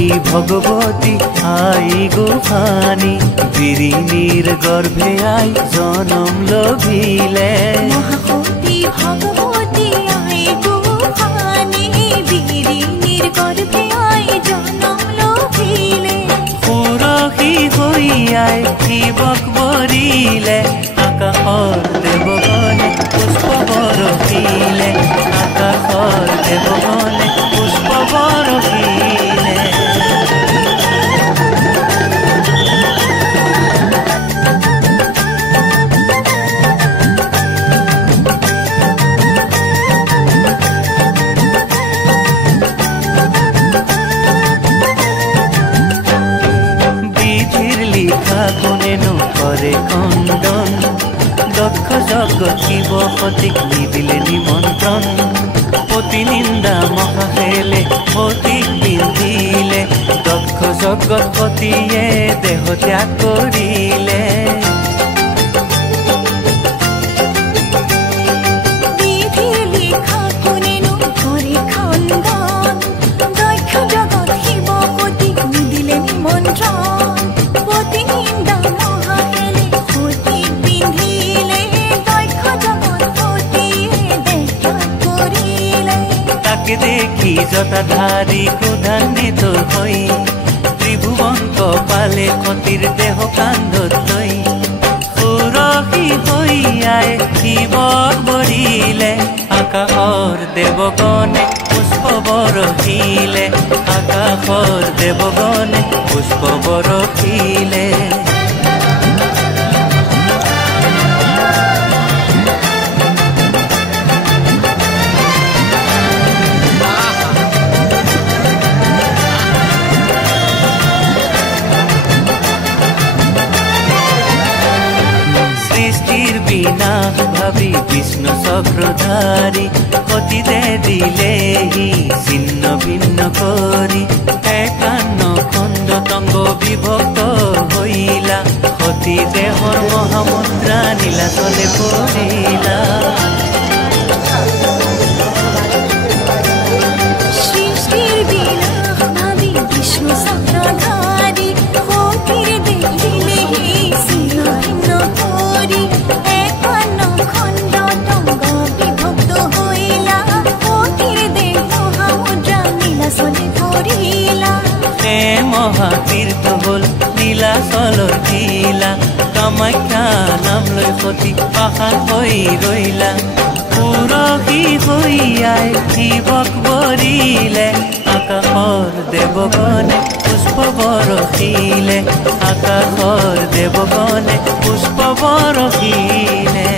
মহাসতী ভগবতী আই গোসানী বিৰিণীৰ গৰ্ভে আই জনম লভিলে মহাসতী ভগবতী আই গোসানী বিৰিণীৰ গৰ্ভে আই জনম লভিলে সুৰসী হৈ আই শিৱক বৰিলে আকাশৰ দেৱগণে পুষ্প বৰষিলে আকাশৰ দেৱগণে পুষ্প বৰষিলে কোনেনো কৰে খণ্ডন দক্ষ যজ্ঞ শিৱ সতীক নিদিলে নিমন্ত্ৰণ পতি নিন্দা মহাশেলে সতীক পিন্ধিলে দক্ষ যজ্ঞত সতীয়ে দেহ ত্যাগ কৰিলে দেখি জটাধাৰী ক্ৰোধান্বিত হৈ ত্ৰিভুৱন কপালে সতীৰ দেহ কান্ধত লৈ সুৰসী হৈ আই শিৱক বৰিলে আকাশৰ দেৱগণে পুষ্প বৰষিলে আকাশৰ দেৱগণে পুষ্প বৰষিলে বিনাশ ভাবি বিষ্ণু চক্ৰধাৰী সতীতে দিলেহি ছিন্ন ভিন্ন কৰি ৫১ খণ্ড তংগ বিভক্ত হইলা সতী দেহৰ মহামুদ্ৰা নীলাচলে পৰিলা সৃষ্টিৰ বিনাশ ভাবি বিষ্ণু চক্ৰধাৰী সতীতে দিলেহি ছিন্ন ভিন্ন কৰি মহাতীৰ্থ হল নীলাচলৰ টিলা কামাখ্যা নাম লৈ সতী পাশান হৈ ৰৈলা সুৰসী হৈ আই শিৱক বৰিলে আকাশৰ দেৱগণে পুষ্প বৰষিলে আকাশৰ দেৱগণে পুষ্প বৰষিলে